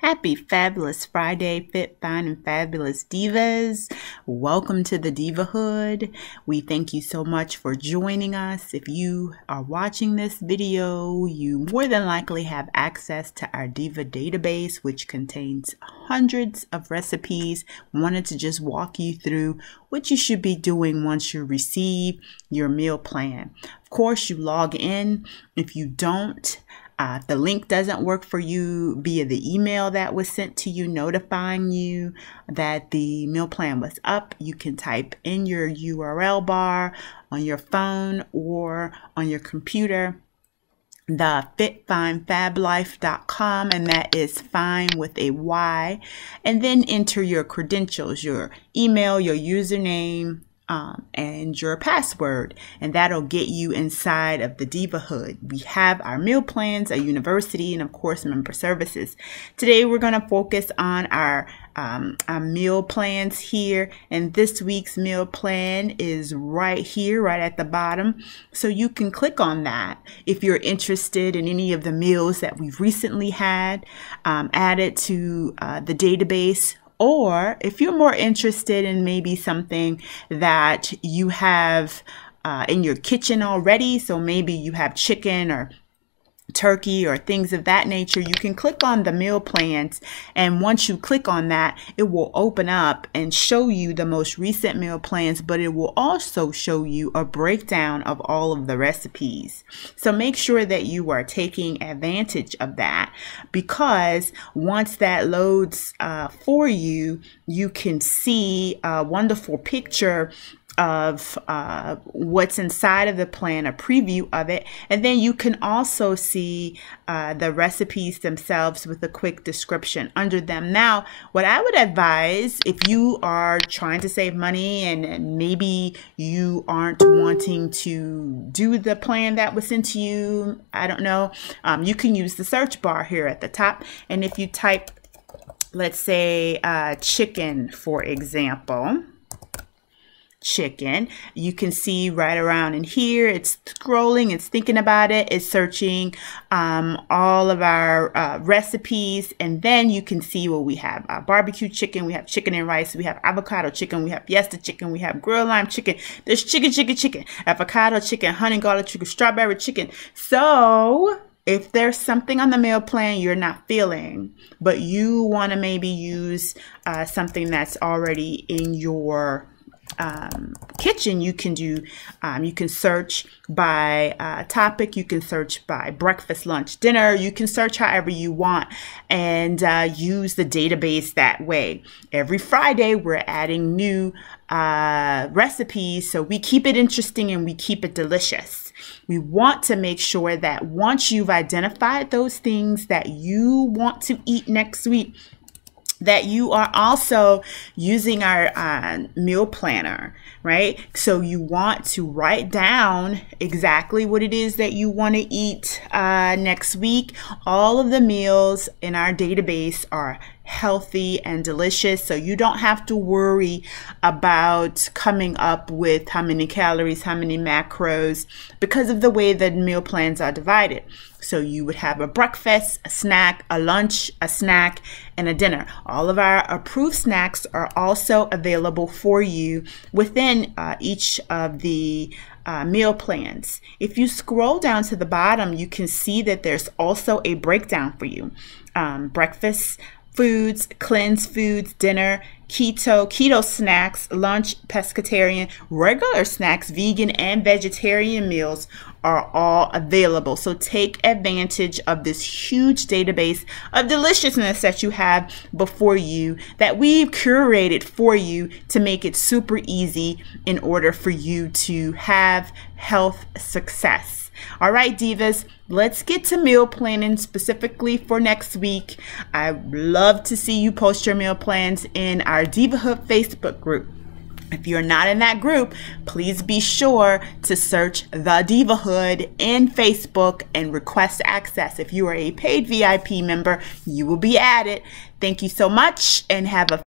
Happy Fabulous Friday, Fit, Fine, and Fabulous Divas. Welcome to the Divahood. We thank you so much for joining us. If you are watching this video, you more than likely have access to our Diva Database, which contains hundreds of recipes. Wanted to just walk you through what you should be doing once you receive your meal plan. Of course, you log in. If you don't, if the link doesn't work for you via the email that was sent to you notifying you that the meal plan was up, you can type in your URL bar on your phone or on your computer the fitfinefablife.com, and that is fine with a Y, and then enter your credentials, your email, your username, and your password, and that'll get you inside of the Divahood. We have our meal plans, a university, and of course member services. Today we're going to focus on our meal plans here, and this week's meal plan is right here, right at the bottom, so you can click on that if you're interested in any of the meals that we've recently had added to the database. Or if you're more interested in maybe something that you have in your kitchen already, so maybe you have chicken or turkey or things of that nature, you can click on the meal plans, and once you click on that, it will open up and show you the most recent meal plans, but it will also show you a breakdown of all of the recipes. So make sure that you are taking advantage of that, because once that loads for you, you can see a wonderful picture of what's inside of the plan, a preview of it, and then you can also see the recipes themselves with a quick description under them. Now, what I would advise if you are trying to save money and maybe you aren't wanting to do the plan that was sent to you, I don't know, you can use the search bar here at the top, and if you type, let's say, chicken, for example, chicken, you can see right around in here, it's scrolling, it's thinking about it, it's searching all of our recipes, and then you can see what we have: barbecue chicken, we have chicken and rice, we have avocado chicken, we have fiesta chicken, we have grilled lime chicken, there's chicken, avocado chicken, honey garlic chicken, strawberry chicken. So if there's something on the meal plan you're not feeling, but you want to maybe use something that's already in your kitchen, you can do you can search by topic, you can search by breakfast, lunch, dinner, you can search however you want, and use the database that way. Every Friday we're adding new recipes, so we keep it interesting and we keep it delicious. We want to make sure that once you've identified those things that you want to eat next week, that you are also using our meal planner, right? So you want to write down exactly what it is that you want to eat next week. All of the meals in our database are healthy and delicious, so you don't have to worry about coming up with how many calories, how many macros, because of the way that meal plans are divided. So you would have a breakfast, a snack, a lunch, a snack, and a dinner. All of our approved snacks are also available for you within each of the meal plans. If you scroll down to the bottom, you can see that there's also a breakdown for you. Breakfast foods, cleanse foods, dinner, keto snacks, lunch, pescatarian, regular snacks, vegan and vegetarian meals are all available. So take advantage of this huge database of deliciousness that you have before you, that we've curated for you to make it super easy in order for you to have health success. All right, divas, let's get to meal planning specifically for next week. I'd love to see you post your meal plans in our Divahood Facebook group. If you're not in that group, please be sure to search the Divahood in Facebook and request access. If you are a paid VIP member, you will be added. Thank you so much, and have a